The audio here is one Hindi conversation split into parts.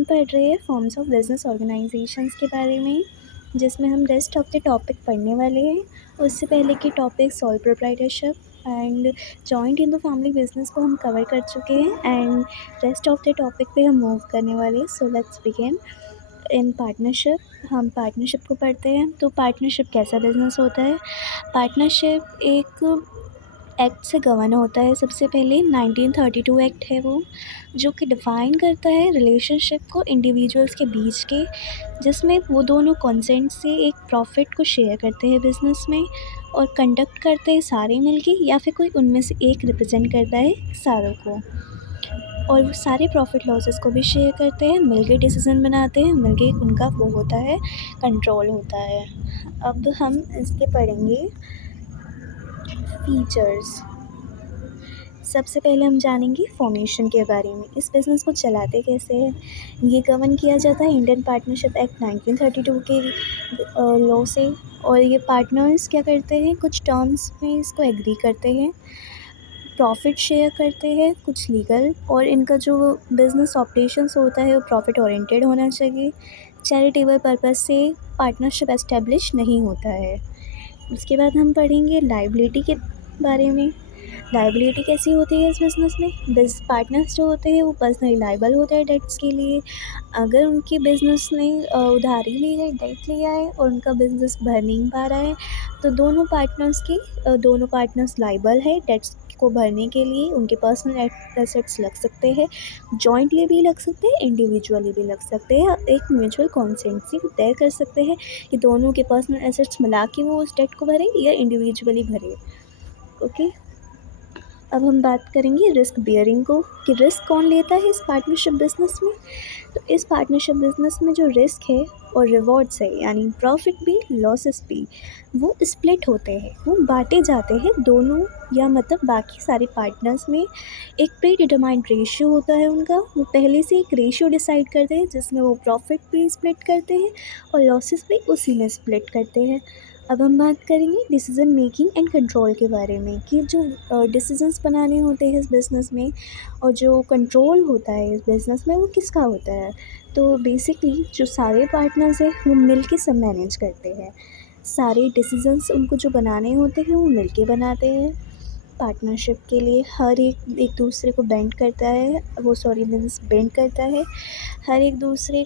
हम पढ़ रहे हैं फॉर्म्स ऑफ बिजनेस ऑर्गेनाइजेशंस के बारे में, जिसमें हम रेस्ट ऑफ द टॉपिक पढ़ने वाले हैं। उससे पहले के topic sole proprietorship and joint in the family business को हम कवर कर चुके हैं, and rest of the topic पे हम मूव करने वाले हैं। So let's begin. In partnership हम पार्टनरशिप को पढ़ते हैं। तो पार्टनरशिप कैसा बिजनेस होता है? पार्टनरशिप एक एक्ट से गवर्न होता है। सबसे पहले 1932 एक्ट है वो, जो कि डिफ़ाइन करता है रिलेशनशिप को इंडिविजुअल्स के बीच के, जिसमें वो दोनों कंसेंट से एक प्रॉफिट को शेयर करते हैं बिज़नेस में और कंडक्ट करते हैं सारे मिलके, या फिर कोई उनमें से एक रिप्रेजेंट करता है सारों को, और वो सारे प्रॉफिट लॉसेस को भी शेयर करते हैं, मिलके डिसीजन बनाते हैं, मिलके उनका वो होता है, कंट्रोल होता है। अब हम इसके पढ़ेंगे फीचर्स। सबसे पहले हम जानेंगे फॉर्मेशन के बारे में। इस बिज़नेस को चलाते कैसे हैं? ये गवर्न किया जाता है इंडियन पार्टनरशिप एक्ट 1932 के लॉ से। और ये पार्टनर्स क्या करते हैं, कुछ टर्म्स में इसको एग्री करते हैं, प्रॉफिट शेयर करते हैं, कुछ लीगल, और इनका जो बिज़नेस ऑपरेशंस होता है वो प्रॉफिट ओरिएंटेड होना चाहिए। चैरिटेबल पर्पस से पार्टनरशिप एस्टेब्लिश नहीं होता है। उसके बाद हम पढ़ेंगे लायबिलिटी के बारे में। लायबिलिटी कैसी होती है इस बिज़नेस में? पार्टनर्स जो होते हैं वो पर्सनली लायबल होते हैं डेट्स के लिए। अगर उनके बिज़नेस ने उधारी ली है, डेट लिया है और उनका बिज़नेस भर नहीं पा रहा है, तो दोनों पार्टनर्स लायबल है डेट्स को भरने के लिए। उनके पर्सनल एसेट्स लग सकते हैं, जॉइंटली भी लग सकते हैं, इंडिविजुअली भी लग सकते हैं। एक म्यूचुअल कॉन्सेंट से तय कर सकते हैं कि दोनों के पर्सनल एसेट्स मिला के वो उस डेट को भरे या इंडिविजुअली भरे। ओके। अब हम बात करेंगे रिस्क बियरिंग को, कि रिस्क कौन लेता है इस पार्टनरशिप बिज़नेस में। तो इस पार्टनरशिप बिज़नेस में जो रिस्क है और रिवॉर्ड्स है, यानी प्रॉफिट भी लॉसेस भी, वो स्प्लिट होते हैं, वो बांटे जाते हैं दोनों, या मतलब बाकी सारे पार्टनर्स में। एक प्री डिटरमाइंड रेशियो होता है उनका, वो पहले से एक रेशियो डिसाइड करते हैं जिसमें वो प्रॉफिट भी स्प्लिट करते हैं और लॉसेस भी उसी में स्प्लिट करते हैं। अब हम बात करेंगे डिसीज़न मेकिंग एंड कंट्रोल के बारे में, कि जो डिसीजंस बनाने होते हैं इस बिज़नेस में और जो कंट्रोल होता है इस बिज़नेस में, वो किसका होता है। तो बेसिकली जो सारे पार्टनर्स हैं वो मिल के सब मैनेज करते हैं। सारे डिसीजंस उनको जो बनाने होते हैं वो मिल के बनाते हैं। पार्टनरशिप के लिए हर एक एक दूसरे को बेंड करता है, हर एक दूसरे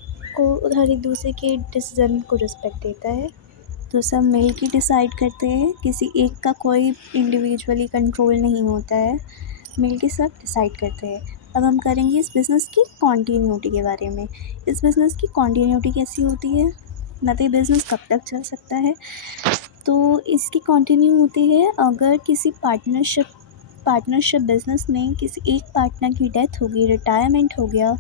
के डिसीज़न को रिस्पेक्ट देता है। तो सब मिल के डिसाइड करते हैं, किसी एक का कोई इंडिविजुअली कंट्रोल नहीं होता है, मिल के सब डिसाइड करते हैं। अब हम करेंगे इस बिज़नेस की कॉन्टीन्यूटी के बारे में। इस बिज़नेस की कॉन्टीन्यूटी कैसी होती है, मतलब ये बिज़नेस कब तक चल सकता है। तो इसकी कंटिन्यू होती है अगर किसी पार्टनरशिप बिज़नेस में किसी एक पार्टनर की डेथ हो गई, रिटायरमेंट हो गया,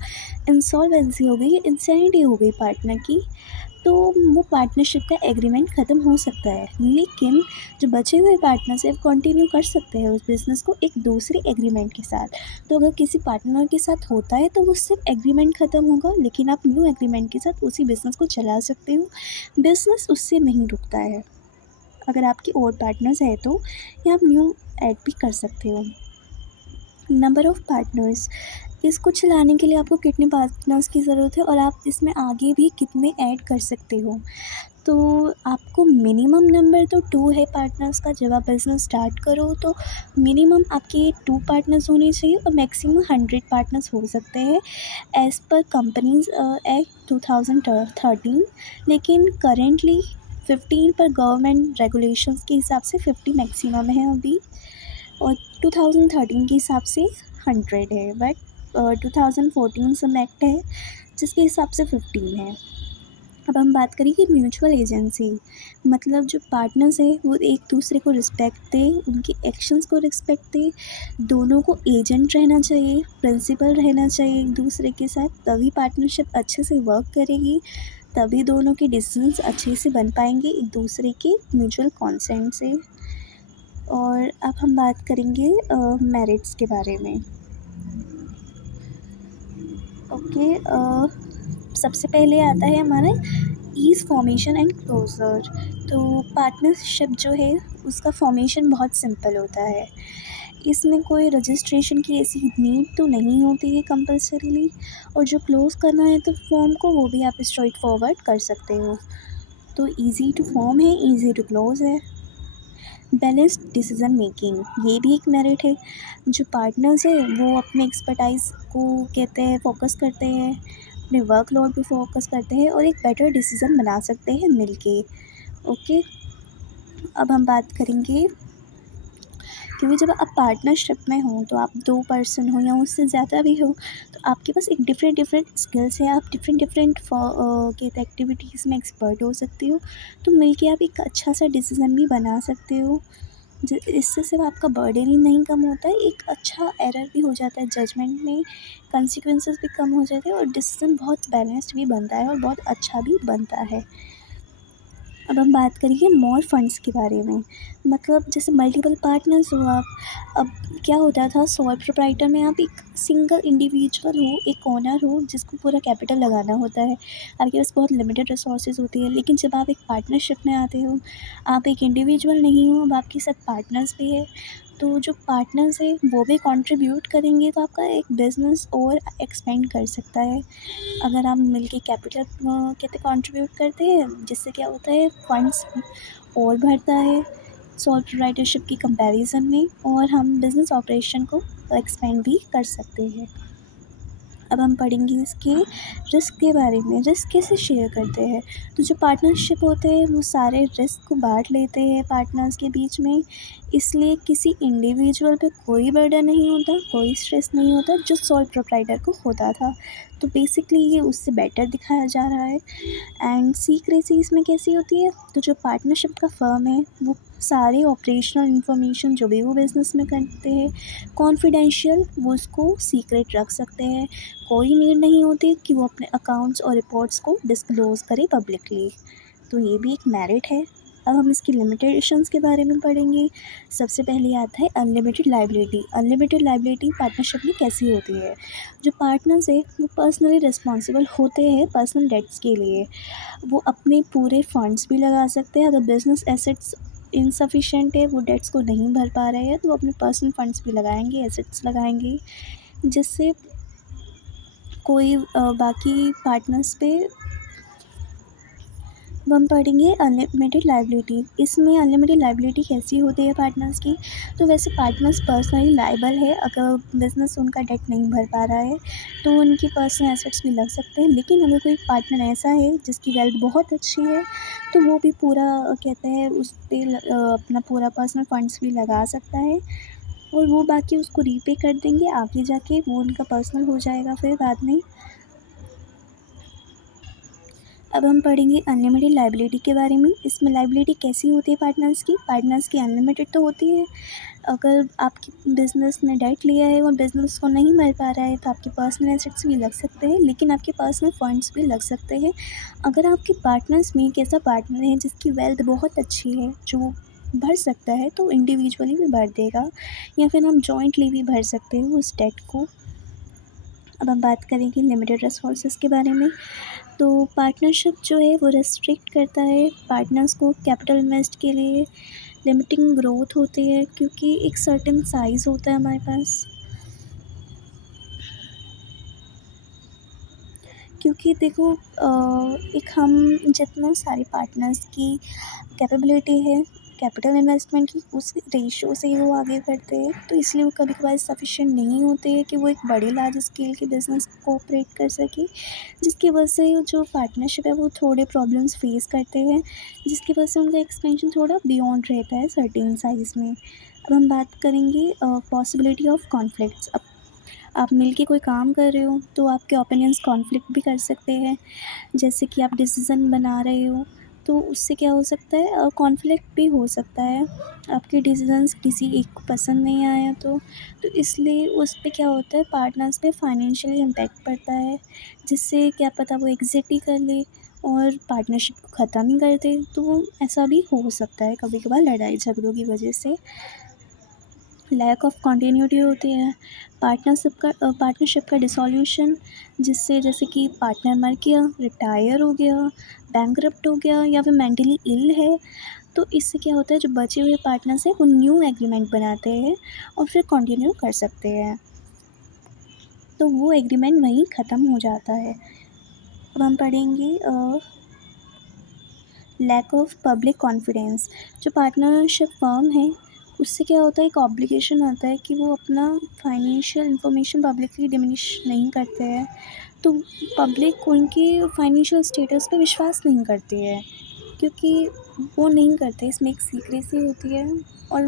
इंसॉल्वेंसी हो गई, इंसैनिटी हो गई पार्टनर की, तो वो पार्टनरशिप का एग्रीमेंट ख़त्म हो सकता है। लेकिन जो बचे हुए पार्टनर्स हैं वो कंटिन्यू कर सकते हैं उस बिज़नेस को एक दूसरे एग्रीमेंट के साथ। तो अगर किसी पार्टनर के साथ होता है तो वो सिर्फ एग्रीमेंट ख़त्म होगा, लेकिन आप न्यू एग्रीमेंट के साथ उसी बिज़नेस को चला सकते हो, बिज़नेस उससे नहीं रुकता है। अगर आपके और पार्टनर्स हैं तो या आप न्यू ऐड भी कर सकते हो। नंबर ऑफ़ पार्टनर्स, इसको चलाने के लिए आपको कितने पार्टनर्स की ज़रूरत है और आप इसमें आगे भी कितने ऐड कर सकते हो। तो आपको मिनिमम नंबर तो 2 है पार्टनर्स का। जब आप बिज़नेस स्टार्ट करो तो मिनिमम आपके 2 पार्टनर्स होने चाहिए और मैक्सिमम 100 पार्टनर्स हो सकते हैं एज़ पर कंपनीज़ एक्ट 2013। लेकिन करेंटली 15 पर गवर्नमेंट रेगुलेशंस के हिसाब से 50 मैक्सिमम है अभी, और 2013 के हिसाब से 100 है। बट 2014 सम एक्ट है जिसके हिसाब से 15 है। अब हम बात करेंगे म्यूचुअल एजेंसी, मतलब जो पार्टनर्स हैं वो एक दूसरे को रिस्पेक्ट दें, उनके एक्शंस को रिस्पेक्ट दें, दोनों को एजेंट रहना चाहिए, प्रिंसिपल रहना चाहिए एक दूसरे के साथ, तभी पार्टनरशिप अच्छे से वर्क करेगी, तभी दोनों के डिसीजंस अच्छे से बन पाएंगे एक दूसरे के म्यूचुअल कॉन्सेंट से। और अब हम बात करेंगे मेरिट्स के बारे में। ओके। सबसे पहले आता है हमारा ईज़ फॉर्मेशन एंड क्लोज़र। तो पार्टनरशिप जो है उसका फॉर्मेशन बहुत सिंपल होता है। इसमें कोई रजिस्ट्रेशन की ऐसी नीड तो नहीं होती है कंपल्सरीली, और जो क्लोज़ करना है तो फॉर्म को, वो भी आप स्ट्रेट फॉरवर्ड कर सकते हो। तो ईज़ी टू फॉर्म है, ईज़ी टू क्लोज़ है। बैलेंस्ड डिसीजन मेकिंग, ये भी एक मेरिट है। जो पार्टनर्स है वो अपने एक्सपर्टाइज को कहते हैं फोकस करते हैं, अपने वर्कलोड पे फोकस करते हैं और एक बेटर डिसीजन बना सकते हैं मिलके। ओके, अब हम बात करेंगे, क्योंकि जब आप पार्टनरशिप में हो तो आप 2 पर्सन हो या उससे ज़्यादा भी हो, तो आपके पास एक डिफरेंट डिफरेंट स्किल्स है, आप डिफरेंट डिफरेंट कहते एक्टिविटीज़ में एक्सपर्ट हो सकते हो। तो मिलके आप एक अच्छा सा डिसीज़न भी बना सकते हो। इससे सिर्फ आपका बर्डन ही नहीं कम होता है, एक अच्छा एरर भी हो जाता है जजमेंट में, कंसिक्वेंसेस भी कम हो जाते हैं और डिसीजन बहुत बैलेंस्ड भी बनता है और बहुत अच्छा भी बनता है। अब हम बात करेंगे मोर फंड्स के बारे में, मतलब जैसे मल्टीपल पार्टनर्स हो आप। अब क्या होता था, सोल प्रोप्राइटर में आप एक सिंगल इंडिविजुअल हो, एक ओनर हो जिसको पूरा कैपिटल लगाना होता है, आपके पास बहुत लिमिटेड रिसोर्सेज होती है। लेकिन जब आप एक पार्टनरशिप में आते हो, आप एक इंडिविजुअल नहीं हो, अब आपके साथ पार्टनर्स भी है। तो जो पार्टनर्स है वो भी कंट्रीब्यूट करेंगे, तो आपका एक बिज़नेस और एक्सपेंड कर सकता है। अगर आप मिलके कैपिटल कहते कंट्रीब्यूट करते हैं, जिससे क्या होता है, फंड्स और बढ़ता है सोल प्रोप्राइटरशिप की कंपैरिजन में, और हम बिज़नेस ऑपरेशन को एक्सपेंड भी कर सकते हैं। अब हम पढ़ेंगे इसके रिस्क के बारे में, रिस्क कैसे शेयर करते हैं। तो जो पार्टनरशिप होते हैं वो सारे रिस्क को बांट लेते हैं पार्टनर्स के बीच में, इसलिए किसी इंडिविजुअल पे कोई बर्डन नहीं होता, कोई स्ट्रेस नहीं होता जो सोल प्रोप्राइटर को होता था। तो बेसिकली ये उससे बेटर दिखाया जा रहा है। एंड सीक्रेसी इसमें कैसी होती है, तो जो पार्टनरशिप का फर्म है वो सारे ऑपरेशनल इन्फॉर्मेशन जो भी वो बिज़नेस में करते हैं कॉन्फिडेंशियल, वो उसको सीक्रेट रख सकते हैं। कोई नीड नहीं होती कि वो अपने अकाउंट्स और रिपोर्ट्स को डिस्क्लोज़ करे पब्लिकली। तो ये भी एक मेरिट है। अब हम इसकी लिमिटेशंस के बारे में पढ़ेंगे। सबसे पहले आता है unlimited liability. Unlimited liability partnership में कैसी होती है, जो पार्टनर्स है वो पर्सनली रिस्पॉन्सिबल होते हैं पर्सनल डेट्स के लिए। वो अपने पूरे फंड्स भी लगा सकते हैं, अगर बिजनेस एसेट्स इनसफिशेंट है, वो डेट्स को नहीं भर पा रहे हैं, तो वो अपने पर्सनल फंड्स भी लगाएंगे, एसेट्स लगाएंगे, जिससे कोई बाकी पार्टनर्स पे। अब हम पढ़ेंगे अनलिमिटेड लायबिलिटी। इसमें अनलिमिटेड लायबिलिटी कैसी होती है पार्टनर्स की, तो वैसे पार्टनर्स पर्सनली लायबल है, अगर बिज़नेस उनका डेट नहीं भर पा रहा है तो उनकी पर्सनल एसेट्स भी लग सकते हैं। लेकिन अगर कोई पार्टनर ऐसा है जिसकी वेल्थ बहुत अच्छी है, तो वो भी पूरा कहते हैं उस पर अपना पूरा पर्सनल फंड्स भी लगा सकता है, और वो बाकी उसको रीपे कर देंगे आगे जाके, वो उनका पर्सनल हो जाएगा फिर बाद में। अब हम पढ़ेंगे अनलिमिटेड लायबिलिटी के बारे में। इसमें लायबिलिटी कैसी होती है पार्टनर्स की अनलिमिटेड तो होती है। अगर आपकी बिज़नेस ने डेट लिया है और बिज़नेस को नहीं भर पा रहा है, तो आपके पर्सनल एसेट्स भी लग सकते हैं, लेकिन आपके पर्सनल फंड्स भी लग सकते हैं। अगर आपके पार्टनर्स में एक ऐसा पार्टनर है जिसकी वेल्थ बहुत अच्छी है, जो भर सकता है, तो इंडिविजुअली भी भर देगा, या फिर हम जॉइंटली भी भर सकते हैं उस डेट को। अब हम बात करेंगे लिमिटेड रिसोर्सेज के बारे में। तो पार्टनरशिप जो है वो रेस्ट्रिक्ट करता है पार्टनर्स को कैपिटल इन्वेस्ट के लिए। लिमिटिंग ग्रोथ होती है, क्योंकि एक सर्टेन साइज़ होता है हमारे पास। क्योंकि देखो एक हम जितना सारे पार्टनर्स की कैपेबिलिटी है कैपिटल इन्वेस्टमेंट की, उस रेशो से ही वो आगे बढ़ते हैं, तो इसलिए वो कभी कभार सफिशिएंट नहीं होते हैं कि वो एक बड़े लार्ज स्केल के बिज़नेस को ऑपरेट कर सके, जिसकी वजह से जो पार्टनरशिप है वो थोड़े प्रॉब्लम्स फेस करते हैं, जिसकी वजह से उनका एक्सपेंशन थोड़ा बियॉन्ड रहता है सर्टेन साइज़ में। अब हम बात करेंगे पॉसिबिलिटी ऑफ कॉन्फ्लिक्ट्स। अब आप मिलके कोई काम कर रहे हो तो आपके ओपिनियंस कॉन्फ्लिक्ट भी कर सकते हैं, जैसे कि आप डिसीज़न बना रहे हो, तो उससे क्या हो सकता है, कॉन्फ्लिक्ट भी हो सकता है। आपके डिसीजंस किसी एक को पसंद नहीं आया तो इसलिए उस पे क्या होता है, पार्टनर्स पे फाइनेंशियली इम्पैक्ट पड़ता है, जिससे क्या पता वो एग्ज़िट ही कर ले और पार्टनरशिप को ख़त्म ही कर दे। तो ऐसा भी हो सकता है कभी कभार लड़ाई झगड़ों की वजह से। लैक ऑफ कंटिन्यूटी होती है पार्टनरशिप का डिसोल्यूशन, जिससे जैसे कि पार्टनर मर गया, रिटायर हो गया, बैंकरप्ट हो गया, या फिर मेंटली इल है, तो इससे क्या होता है, जो बचे हुए पार्टनर्स हैं वो न्यू एग्रीमेंट बनाते हैं और फिर कंटिन्यू कर सकते हैं, तो वो एग्रीमेंट वहीं ख़त्म हो जाता है। अब हम पढ़ेंगे लैक ऑफ पब्लिक कॉन्फिडेंस। जो पार्टनरशिप फर्म है उससे क्या होता है, एक ऑब्लिगेशन आता है कि वो अपना फाइनेंशियल इंफॉर्मेशन पब्लिकली डिमिनिश नहीं करते हैं, तो पब्लिक उनके फाइनेंशियल स्टेटस पे विश्वास नहीं करती है, क्योंकि वो नहीं करते, इसमें एक सीक्रेसी होती है और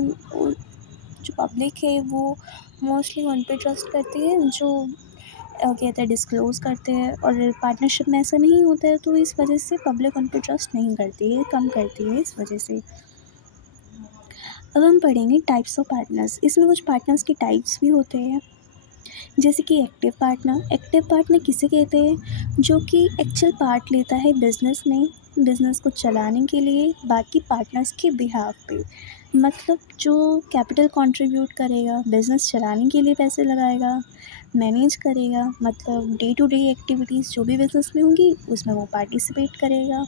जो पब्लिक है वो मोस्टली उन पे ट्रस्ट करती है जो कहते हैं डिस्क्लोज़ करते हैं, और पार्टनरशिप में ऐसा नहीं होता है, तो इस वजह से पब्लिक उन पे ट्रस्ट नहीं करती है, कम करती है इस वजह से। अब हम पढ़ेंगे टाइप्स ऑफ पार्टनर्स। इसमें कुछ पार्टनर्स के टाइप्स भी होते हैं, जैसे कि एक्टिव पार्टनर। एक्टिव पार्टनर किसे कहते हैं, जो कि एक्चुअल पार्ट लेता है बिज़नेस में, बिज़नेस को चलाने के लिए बाकी पार्टनर्स के बिहाफ पे, मतलब जो कैपिटल कंट्रीब्यूट करेगा, बिज़नेस चलाने के लिए पैसे लगाएगा, मैनेज करेगा, मतलब डे टू डे एक्टिविटीज़ जो भी बिज़नेस में होंगी उसमें वो पार्टिसिपेट करेगा,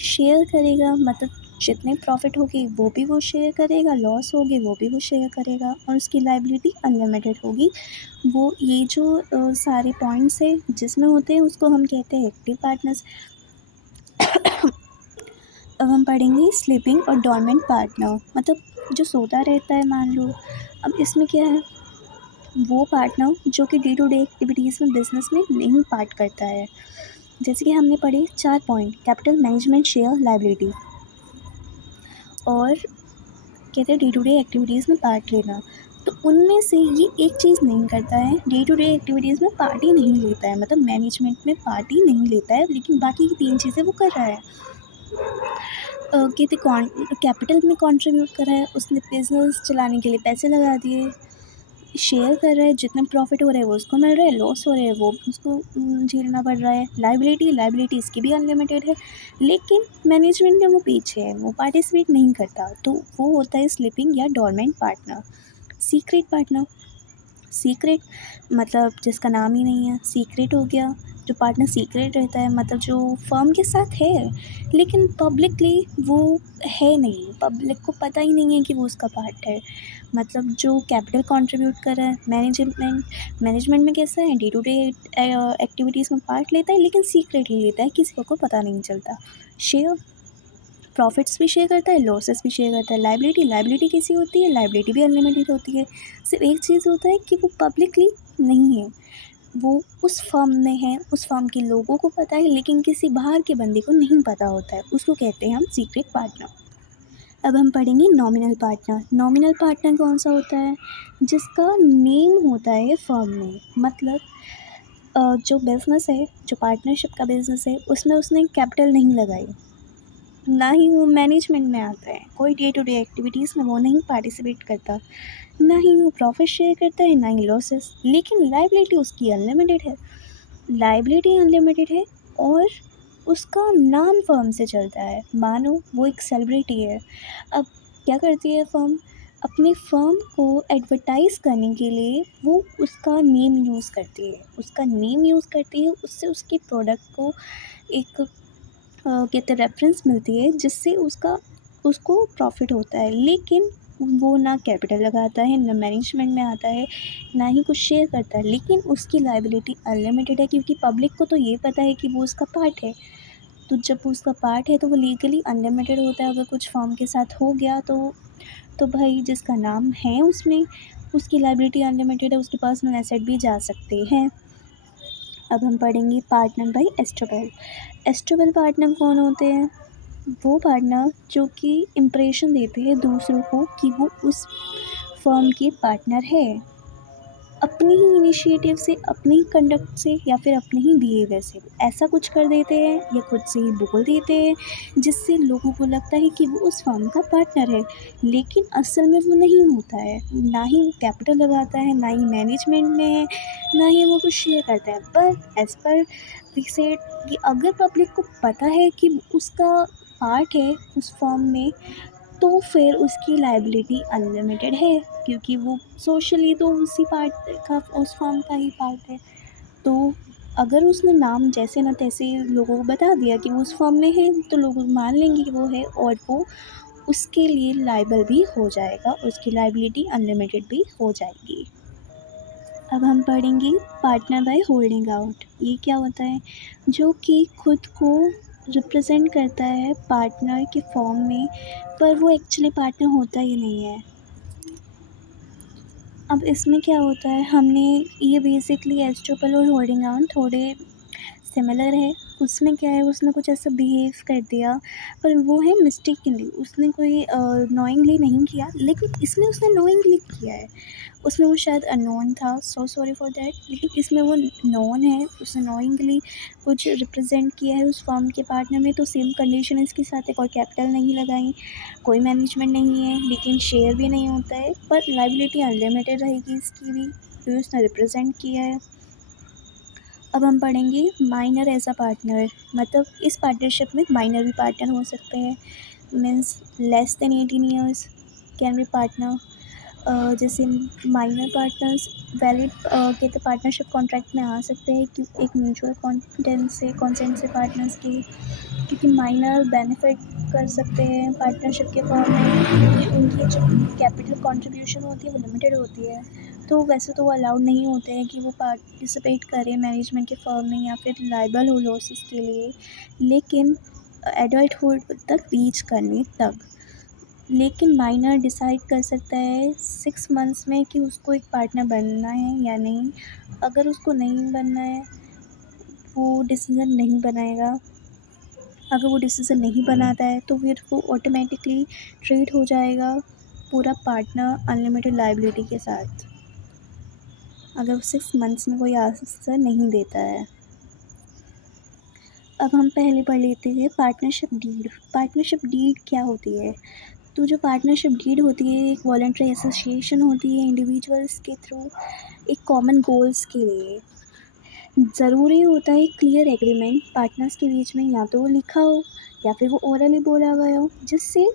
शेयर करेगा, मतलब जितने प्रॉफिट होगी वो भी वो शेयर करेगा, लॉस होगी वो भी वो शेयर करेगा, और उसकी लायबिलिटी अनलिमिटेड होगी। वो ये जो सारे पॉइंट्स हैं जिसमें होते हैं उसको हम कहते हैं एक्टिव पार्टनर्स। अब हम पढ़ेंगे स्लीपिंग और डॉर्मेंट पार्टनर, मतलब जो सोता रहता है मान लो। अब इसमें क्या है, वो पार्टनर जो कि डे टू डे एक्टिविटीज़ में बिजनेस में नहीं पार्ट करता है, जैसे कि हमने पढ़े 4 point, capital, management, share, liability, और कहते हैं डे टू डे एक्टिविटीज़ में पार्ट लेना। तो उनमें से ये एक चीज़ नहीं करता है, डे टू डे एक्टिविटीज़ में पार्ट ही नहीं लेता है, मतलब मैनेजमेंट में पार्ट ही नहीं लेता है, लेकिन बाकी की 3 चीज़ें वो कर रहा है। कहते कैपिटल में कंट्रीब्यूट कर रहा है, उसने बिज़नेस चलाने के लिए पैसे लगा दिए, शेयर कर रहा है, जितना प्रॉफिट हो रहा है वो उसको मिल रहा है, लॉस हो रहा है वो उसको झेलना पड़ रहा है। लायबिलिटी इसकी भी अनलिमिटेड है, लेकिन मैनेजमेंट में वो पीछे है, वो पार्टिसिपेट नहीं करता, तो वो होता है स्लीपिंग या dormant partner. Secret partner, secret मतलब जिसका नाम ही नहीं है, सीक्रेट हो गया। जो पार्टनर सीक्रेट रहता है मतलब जो फर्म के साथ है लेकिन पब्लिकली वो है नहीं, पब्लिक को पता ही नहीं है कि वो उसका पार्ट है, मतलब जो कैपिटल कंट्रीब्यूट कर रहा है। मैनेजमेंट में कैसा है, डे टू डे एक्टिविटीज़ में पार्ट लेता है लेकिन सीक्रेटली लेता है, किसी को पता नहीं चलता। शेयर, प्रॉफिट्स भी शेयर करता है, लॉसेस भी शेयर करता है। लायबिलिटी कैसी होती है, लायबिलिटी भी अनलिमिटेड होती है। सिर्फ एक चीज़ होता है कि वो पब्लिकली नहीं है, वो उस फर्म में है, उस फर्म के लोगों को पता है लेकिन किसी बाहर के बंदे को नहीं पता होता है, उसको कहते हैं हम सीक्रेट पार्टनर। अब हम पढ़ेंगे नॉमिनल पार्टनर। नॉमिनल पार्टनर कौन सा होता है, जिसका नेम होता है फर्म में, मतलब जो बिज़नेस है, जो पार्टनरशिप का बिज़नेस है उसमें उसने कैपिटल नहीं लगाई, ना ही वो मैनेजमेंट में आता है, कोई डे टू डे एक्टिविटीज़ में वो नहीं पार्टिसिपेट करता, ना ही वो प्रॉफिट शेयर करता है, ना ही लॉसेस, लेकिन लायबिलिटी उसकी अनलिमिटेड है। लायबिलिटी अनलिमिटेड है और उसका नाम फर्म से चलता है, मानो वो एक सेलिब्रिटी है। अब क्या करती है फर्म, अपनी फर्म को एडवर्टाइज़ करने के लिए वो उसका नेम यूज़ करती है, उसका नेम यूज़ करती है, उससे उसके प्रोडक्ट को एक कहते हैं रेफरेंस मिलती है, जिससे उसको प्रॉफिट होता है, लेकिन वो ना कैपिटल लगाता है, ना मैनेजमेंट में आता है, ना ही कुछ शेयर करता है, लेकिन उसकी लायबिलिटी अनलिमिटेड है, क्योंकि पब्लिक को तो ये पता है कि वो उसका पार्ट है। तो जब वो उसका पार्ट है तो वो लीगली अनलिमिटेड होता है, अगर कुछ फर्म के साथ हो गया तो भाई जिसका नाम है उसमें उसकी लायबिलिटी अनलिमिटेड है, उसके पर्सनल एसेट भी जा सकते हैं। अब हम पढ़ेंगे पार्टनर बाय एस्ट्रोवेल। एस्ट्रोवेल पार्टनर कौन होते हैं, वो पार्टनर जो कि इम्प्रेशन देते हैं दूसरों को कि वो उस फर्म के पार्टनर है, अपनी ही इनिशिएटिव से, अपनी ही कंडक्ट से या फिर अपने ही बिहेवियर से ऐसा कुछ कर देते हैं या खुद से ही बोल देते हैं जिससे लोगों को लगता है कि वो उस फर्म का पार्टनर है, लेकिन असल में वो नहीं होता है, ना ही वो कैपिटल लगाता है, ना ही मैनेजमेंट में है, ना ही वो कुछ शेयर करता है। पर एज़ पर वी सेड कि अगर पब्लिक को पता है कि उसका पार्ट है उस फर्म में, तो फिर उसकी लायबिलिटी अनलिमिटेड है, क्योंकि वो सोशली तो उसी पार्ट का, उस फर्म का ही पार्ट है। तो अगर उसने नाम जैसे ना तैसे लोगों को बता दिया कि वो उस फर्म में है, तो लोग मान लेंगे कि वो है, और वो उसके लिए लायबल भी हो जाएगा, उसकी लायबिलिटी अनलिमिटेड भी हो जाएगी। अब हम पढ़ेंगे पार्टनर बाय होल्डिंग आउट। ये क्या होता है? जो कि खुद को रिप्रेजेंट करता है पार्टनर के फॉर्म में, पर वो एक्चुअली पार्टनर होता ही नहीं है। अब इसमें क्या होता है, हमने ये बेसिकली एस्ट्रोपल और होल्डिंग आउट थोड़े सिमिलर है। उसमें क्या है, उसने कुछ ऐसा बिहेव कर दिया, पर वो है मिस्टेकनली, उसने कोई नोइंगली नहीं किया, लेकिन इसमें उसने नोइंगली किया है। उसमें वो शायद अननोन था, सो सॉरी फॉर दैट, लेकिन इसमें वो नोन है, उसने नोइंगली कुछ रिप्रेजेंट किया है उस फर्म के पार्टनर में। तो सेम कंडीशन इसके साथ है, कोई कैपिटल नहीं लगाई, कोई मैनेजमेंट नहीं है, लेकिन शेयर भी नहीं होता है, पर लाइबिलिटी अनलिमिटेड रहेगी इसकी भी, जो उसने रिप्रेजेंट किया है। अब हम पढ़ेंगे माइनर एज अ पार्टनर। मतलब इस पार्टनरशिप में माइनर भी पार्टनर हो सकते हैं, means less than 18 years can be partner. जैसे माइनर पार्टनर्स वैलिड कहते पार्टनरशिप कॉन्ट्रैक्ट में आ सकते हैं कि एक म्यूचुअल कॉन्सेंट से पार्टनर्स की, क्योंकि माइनर बेनिफिट कर सकते हैं पार्टनरशिप के फॉर्म में कि उनकी जो कैपिटल कंट्रीब्यूशन होती है वो लिमिटेड होती है। तो वैसे तो वो अलाउड नहीं होते हैं कि वो पार्टिसिपेट करें मैनेजमेंट के फॉर्म में या फिर लाइबल हो लॉसेस के लिए, लेकिन एडल्टहुड तक रीच करने तक। लेकिन माइनर डिसाइड कर सकता है 6 मंथ्स में कि उसको एक पार्टनर बनना है या नहीं। अगर उसको नहीं बनना है, वो डिसीज़न नहीं बनाएगा। अगर वो डिसीज़न नहीं बनाता है तो फिर वो ऑटोमेटिकली ट्रीट हो जाएगा पूरा पार्टनर अनलिमिटेड लायबिलिटी के साथ, अगर वो 6 मंथ्स में कोई आंसर नहीं देता है। अब हम पहले पढ़ लेते हैं पार्टनरशिप डीड। पार्टनरशिप डीड क्या होती है? तो जो पार्टनरशिप डीड होती है एक वॉलंटरी एसोसिएशन होती है इंडिविजुअल्स के थ्रू एक कॉमन गोल्स के लिए। ज़रूरी होता है क्लियर एग्रीमेंट पार्टनर्स के बीच में, या तो वो लिखा हो या फिर वो ओरली बोला गया हो, जिससे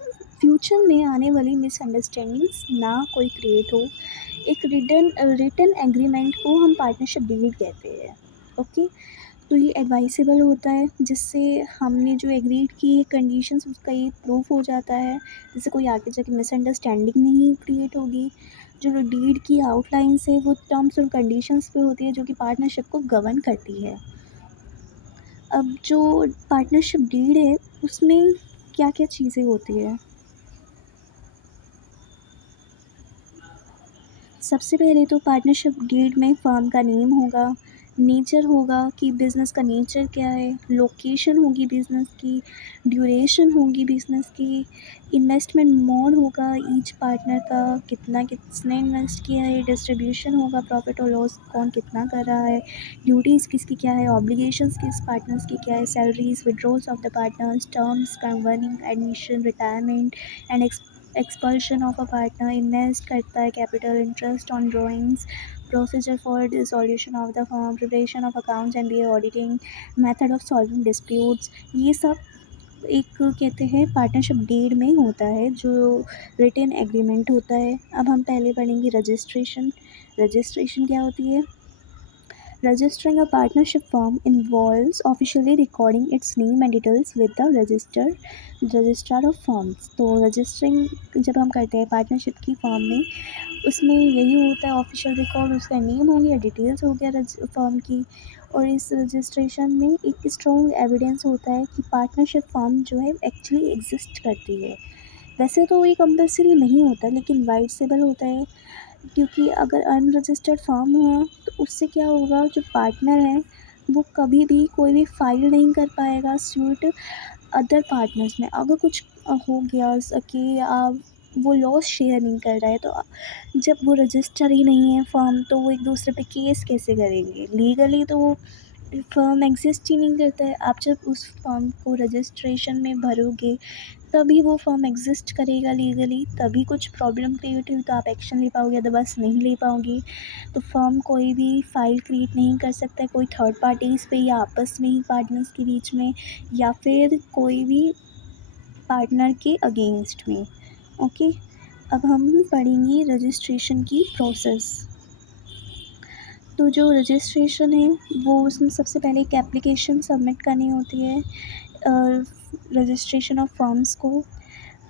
फ्यूचर में आने वाली मिसअंडरस्टैंडिंग्स ना कोई क्रिएट हो। एक रिटन एग्रीमेंट को हम पार्टनरशिप डीड कहते हैं। ओके, तो ये एडवाइसेबल होता है, जिससे हमने जो एग्रीड की कंडीशंस उसका ये प्रूफ हो जाता है, जिससे कोई आगे जाके मिसअंडरस्टैंडिंग नहीं क्रिएट होगी। जो डीड की आउटलाइंस है वो टर्म्स और कंडीशंस पे होती है, जो कि पार्टनरशिप को गवर्न करती है। अब जो पार्टनरशिप डीड है उसमें क्या क्या चीज़ें होती है? सबसे पहले तो पार्टनरशिप डीड में फर्म का नेम होगा, नेचर होगा कि बिज़नेस का नेचर क्या है, लोकेशन होगी बिज़नेस की, ड्यूरेशन होगी बिज़नेस की, इन्वेस्टमेंट मोड होगा ईच पार्टनर का, कितना किसने इन्वेस्ट किया है, डिस्ट्रीब्यूशन होगा प्रॉफिट और लॉस कौन कितना कर रहा है, ड्यूटीज़ किसकी क्या है, ऑब्लिगेशंस किस पार्टनर्स की क्या है, salaries withdrawals of the partners, terms governing admission retirement and expulsion of a partner, invest करता है capital, interest on drawings, procedure for dissolution of the firm, preparation of accounts and BA auditing, method of solving disputes। ये सब एक कहते हैं पार्टनरशिप डीड में होता है, जो रिटन एग्रीमेंट होता है। अब हम पहले पढ़ेंगे रजिस्ट्रेशन। रजिस्ट्रेशन क्या होती है? Registering a partnership firm involves officially recording its name and details with the registrar of firms। तो रजिस्टरिंग जब हम करते हैं पार्टनरशिप की फर्म में, उसमें यही होता है ऑफिशियल रिकॉर्ड, उसका नेम हो गया, डिटेल्स हो गया फर्म की, और इस रजिस्ट्रेशन में एक स्ट्रॉन्ग एविडेंस होता है कि पार्टनरशिप फर्म जो है एक्चुअली एग्जिस्ट करती है। वैसे तो ये कंपलसरी नहीं होता, लेकिन वाइडसेबल होता है, क्योंकि अगर अनरजिस्टर्ड फर्म हुआ तो उससे क्या होगा, जो पार्टनर है वो कभी भी कोई भी फाइल नहीं कर पाएगा सूट अदर पार्टनर्स में। अगर कुछ हो गया कि वो लॉस शेयर नहीं कर रहा है, तो जब वो रजिस्टर ही नहीं है फर्म, तो वो एक दूसरे पे केस कैसे करेंगे? लीगली तो वो फर्म एग्जिस्ट ही नहीं करता है। आप जब उस फर्म को रजिस्ट्रेशन में भरोगे तभी वो फर्म एग्जिस्ट करेगा लीगली, तभी कुछ प्रॉब्लम क्रिएट हुई तो आप एक्शन ले पाओगे, अदरवाइज नहीं ले पाओगे। तो फर्म कोई भी फाइल क्रिएट नहीं कर सकता है कोई थर्ड पार्टीज़ पे, या आपस में ही पार्टनर्स के बीच में, या फिर कोई भी पार्टनर के अगेंस्ट में। ओके, अब हम पढ़ेंगे रजिस्ट्रेशन की प्रोसेस। तो जो रजिस्ट्रेशन है वो उसमें सबसे पहले एक एप्लीकेशन सबमिट करनी होती है रजिस्ट्रेशन ऑफ फर्म्स को।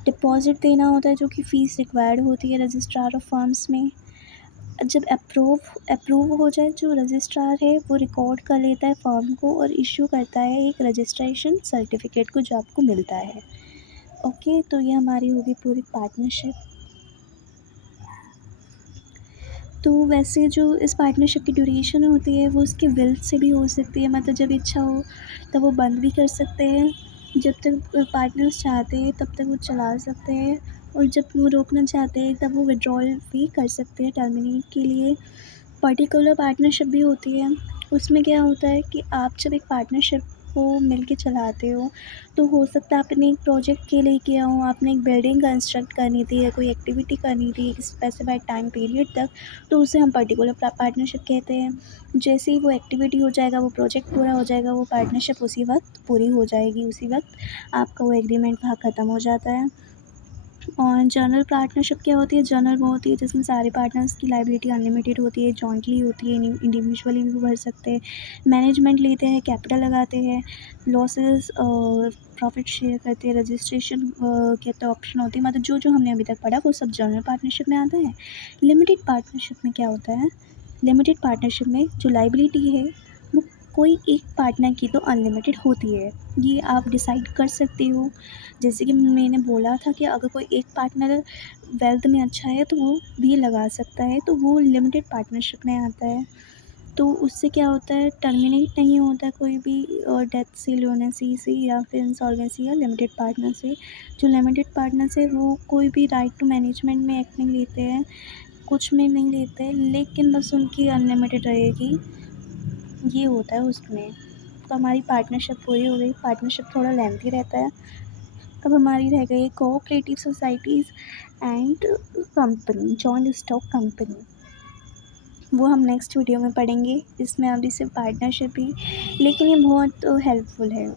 डिपॉज़िट देना होता है जो कि फ़ीस रिक्वायर्ड होती है रजिस्ट्रार ऑफ फर्म्स में। जब अप्रूव हो जाए, जो रजिस्ट्रार है वो रिकॉर्ड कर लेता है फॉर्म को और इश्यू करता है एक रजिस्ट्रेशन सर्टिफिकेट को, जो आपको मिलता है। ओके, तो ये हमारी होगी पूरी पार्टनरशिप। तो वैसे जो इस पार्टनरशिप की ड्यूरेशन होती है वो उसके विल से भी हो सकती है, मतलब जब इच्छा हो तब वो बंद भी कर सकते हैं, जब तक पार्टनर्स चाहते हैं तब तक वो चला सकते हैं, और जब वो रोकना चाहते हैं तब वो विड्रॉल भी कर सकते हैं टर्मिनेट के लिए। पर्टिकुलर पार्टनरशिप भी होती है, उसमें क्या होता है कि आप जब एक पार्टनरशिप को मिल के चलाते हो तो हो सकता है आपने एक प्रोजेक्ट के लिए किया हो, आपने एक बिल्डिंग कंस्ट्रक्ट करनी थी या कोई एक्टिविटी करनी थी एक स्पेसिफाइड टाइम पीरियड तक, तो उसे हम पर्टिकुलर पार्टनरशिप कहते हैं। जैसे ही वो एक्टिविटी हो जाएगा, वो प्रोजेक्ट पूरा हो जाएगा, वो पार्टनरशिप उसी वक्त पूरी हो जाएगी, उसी वक्त आपका वो एग्रीमेंट वहाँ ख़त्म हो जाता है। और जनरल पार्टनरशिप क्या होती है? जनरल वो होती है जिसमें सारे पार्टनर्स की लायबिलिटी अनलिमिटेड होती है, जॉइंटली होती है, इंडिविजुअली भी भर सकते हैं, मैनेजमेंट लेते हैं, कैपिटल लगाते हैं, लॉसेस और प्रॉफिट शेयर करते हैं, रजिस्ट्रेशन के तो ऑप्शन होती है, मतलब जो जो हमने अभी तक पढ़ा वो सब जनरल पार्टनरशिप में आता है। लिमिटेड पार्टनरशिप में क्या होता है? लिमिटेड पार्टनरशिप में जो लायबिलिटी है वो कोई एक पार्टनर की तो अनलिमिटेड होती है, ये आप डिसाइड कर सकते हो। जैसे कि मैंने बोला था कि अगर कोई एक पार्टनर वेल्थ में अच्छा है तो वो भी लगा सकता है, तो वो लिमिटेड पार्टनरशिप में आता है। तो उससे क्या होता है, टर्मिनेट नहीं होता कोई भी डेथ से, लुनेसी से या फिर इंसॉल्वेंसी या लिमिटेड पार्टनर से। जो लिमिटेड पार्टनर्स है वो कोई भी राइट टू मैनेजमेंट में एक्ट नहीं लेते हैं, कुछ में नहीं लेते हैं, लेकिन बस उनकी अनलिमिटेड रहेगी, ये होता है उसमें। तो हमारी पार्टनरशिप पूरी हो गई। पार्टनरशिप थोड़ा लेंथी रहता है। अब हमारी रह गई cooperative societies and company, joint stock company. वो हम नेक्स्ट वीडियो में पढ़ेंगे। इसमें अभी सिर्फ पार्टनरशिप ही, लेकिन ये बहुत हेल्पफुल है।